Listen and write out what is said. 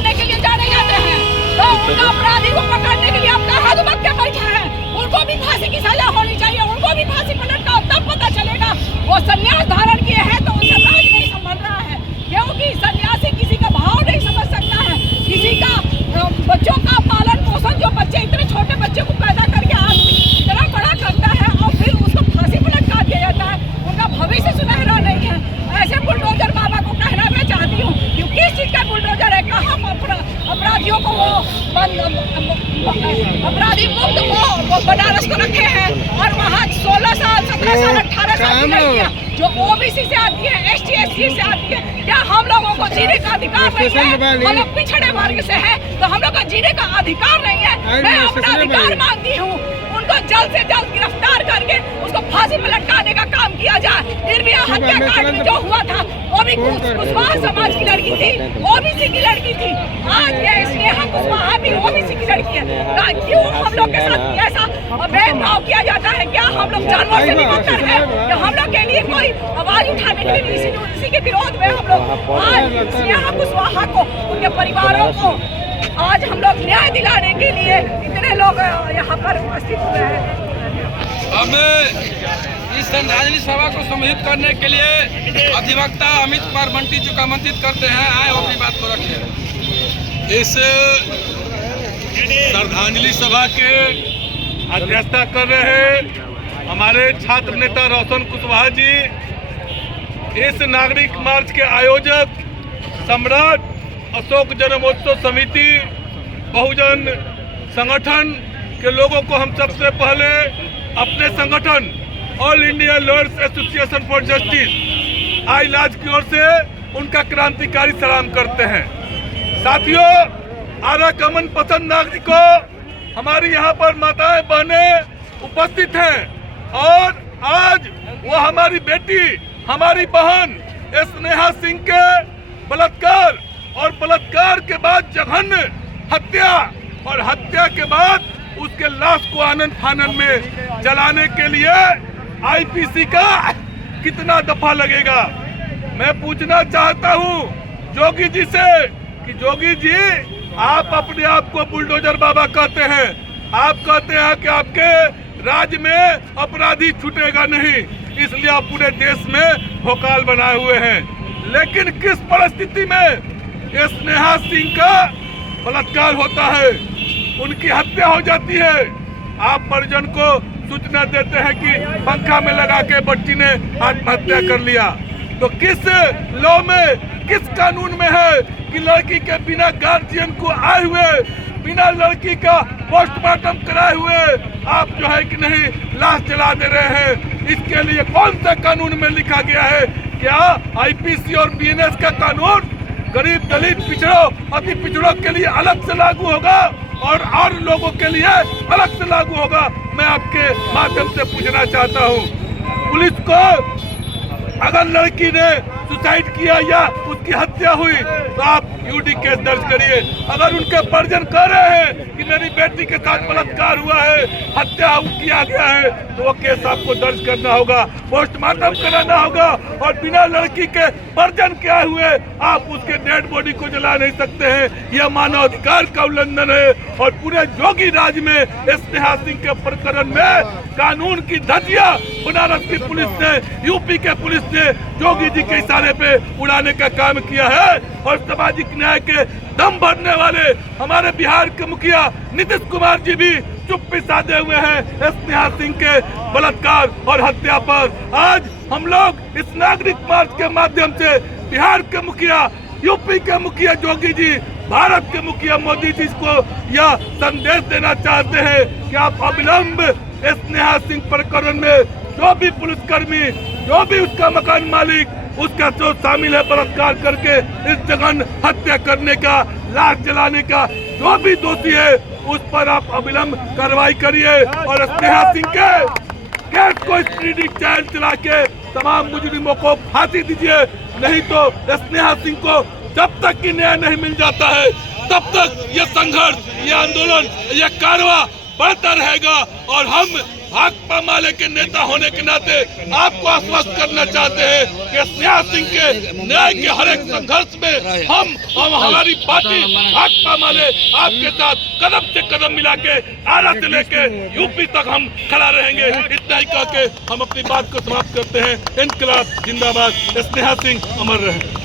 करने के लिए जाने जाते हैं, तो उनका अपराधी को पकड़ने के लिए आप कहाँ दुबक के बैठे हैं? उनको भी फांसी की सजा होनी चाहिए, उनको भी फांसी पर लटकाओ, तब पता चलेगा वो संन्यास धारण किए हैं तो उनसे राज नहीं संभल रहा है। क्योंकि सन्यासी किसी का भाव नहीं समझ सकता है, किसी का बच्चों का पालन पोषण, जो बच्चे इतने छोटे बच्चे को पैदा करके आदमी इतना बड़ा करता है और फिर उसको फांसी पर लटका दिया जाता है, उनका भविष्य सुनहरा नहीं है। ऐसे बुलडोजर बाबा को कहना मैं चाहती हूँ कि किस चीज का बुलडोजर है, कहाँ अपराधियों को वो अपराधी मुक्त वो बनारस को रखे हैं और वहाँ 16 साल 17 साल 18 साल की लड़कियाँ जो ओबीसी से आती है, ST SC से आती है, क्या हम लोगों को जीने का अधिकार नहीं है? हम लोग पिछड़े वर्ग से हैं तो हम लोग का जीने का अधिकार नहीं है। मैं अपना अधिकार मांगती हूँ, उनको जल्द से जल्द गिरफ्तार करके उसको फांसी पर लटकाने का काम किया जाए। निर्भया हत्याकांड में जो हुआ था वो भी कुशवाहा समाज की लड़की थी, ओबीसी की लड़की थी। आज ये स्नेहा कुशवाहा भी ओबीसी की लड़की है। क्यों हम लोग के साथ ऐसा भेदभाव किया जाता है? क्या हम लोग जानवर से भी बदतर है? क्या हम लोग के लिए कोई आवाज उठाने के लिए इसी के विरोध में हम लोग आज स्नेहा कुशवाहा को, उनके परिवारों को आज हम लोग न्याय दिलाने के लिए इतने लोग यहाँ पर उपस्थित हुए हैं। हमें इस श्रद्धांजलि सभा को सम्मिलित करने के लिए अधिवक्ता अमित कुमार बंटी जी को आमंत्रित करते हैं। आए अपनी बात को रखिए। इस श्रद्धांजलि सभा के अध्यक्षता कर रहे हैं हमारे छात्र नेता रोशन कुशवाहा जी। इस नागरिक मार्च के आयोजक सम्राट अशोक जन्मोत्सव समिति बहुजन संगठन के लोगों को हम सबसे पहले अपने संगठन All India Lawyers Association for Justice AILAJ की ओर से उनका क्रांतिकारी सलाम करते हैं। साथियों, आराकमन पसंद नागरिकों, हमारी यहाँ पर माताएं बहनें उपस्थित हैं और आज वो हमारी बेटी, हमारी बहन स्नेहा सिंह के बलात्कार और बलात्कार के बाद जघन्य हत्या और हत्या के बाद उसके लाश को आनन फानन में जलाने के लिए आईपीसी का कितना दफा लगेगा? मैं पूछना चाहता हूं जोगी जी से कि जोगी जी, आप अपने आप को बुलडोजर बाबा कहते हैं, आप कहते हैं कि आपके राज्य में अपराधी छूटेगा नहीं, इसलिए आप पूरे देश में भोकाल बनाए हुए हैं। लेकिन किस परिस्थिति में स्नेहा सिंह का बलात्कार होता है, उनकी हत्या हो जाती है, आप परिजन को सूचना देते हैं कि पंखा में लगा के बच्ची ने आत्महत्या कर लिया। तो किस लॉ में, किस कानून में है कि लड़की के बिना गार्जियन को आए हुए, बिना लड़की का पोस्टमार्टम कराए हुए आप जो है कि नहीं लाश जला दे रहे हैं? इसके लिए कौन सा कानून में लिखा गया है? क्या आईपीसी और बीएनएस का कानून गरीब, दलित, पिछड़ों, अति पिछड़ों के लिए अलग से लागू होगा और लोगों के लिए अलग से लागू होगा? मैं आपके माध्यम से पूछना चाहता हूँ, पुलिस को अगर लड़की ने सुसाइड किया या उसकी हत्या हुई तो आप यूडी केस दर्ज करिए। अगर उनके परिजन कह रहे हैं कि मेरी बेटी के साथ बलात्कार हुआ है, हत्या किया गया है, तो वो केस आपको दर्ज करना होगा, पोस्टमार्टम कराना होगा और बिना लड़की के परिजन के आए हुए आप उसके डेड बॉडी को जला नहीं सकते हैं। यह मानवाधिकार का उल्लंघन है और पूरे जोगी राज में स्नेहा सिंह के प्रकरण में कानून की धज्जियां बनारस की पुलिस ने, यूपी के पुलिस ने जोगी जी के इशारे पे उड़ाने का काम किया है। और सामाजिक न्याय के दम भरने वाले हमारे बिहार के मुखिया नीतीश कुमार जी भी चुप्पी साधे हुए हैं स्नेहा सिंह के बलात्कार और हत्या पर। आज हम लोग इस नागरिक मार्च के माध्यम से बिहार के मुखिया, यूपी के मुखिया जोगी जी, भारत के मुखिया मोदी जी को यह संदेश देना चाहते हैं कि आप अविलंब स्नेहा सिंह प्रकरण में जो भी पुलिसकर्मी, जो भी उसका मकान मालिक, उसका जो शामिल है बलात्कार करके इस जघन्य हत्या करने का, लाश जलाने का, जो भी दोषी है उस पर आप अविलंब कार्रवाई करिए और स्नेहा सिंह के केस को स्पीडिंग ट्रायल चला के तमाम मुजरिमों को फांसी दीजिए। नहीं तो स्नेहा सिंह को जब तक कि न्याय नहीं मिल जाता है तब तक ये संघर्ष, ये आंदोलन, ये कार्रवाई बढ़ता रहेगा और हम भाकपा माले के नेता होने के नाते आपको आश्वस्त करना चाहते हैं कि स्नेहा सिंह के न्याय के हर एक संघर्ष में हम हमारी पार्टी भाकपा माले आपके साथ कदम से कदम मिला के आरा से लेके यूपी तक हम खड़ा रहेंगे। इतना ही कह के हम अपनी बात को समाप्त करते हैं। इनकलाब जिंदाबाद, स्नेहा सिंह अमर रहे।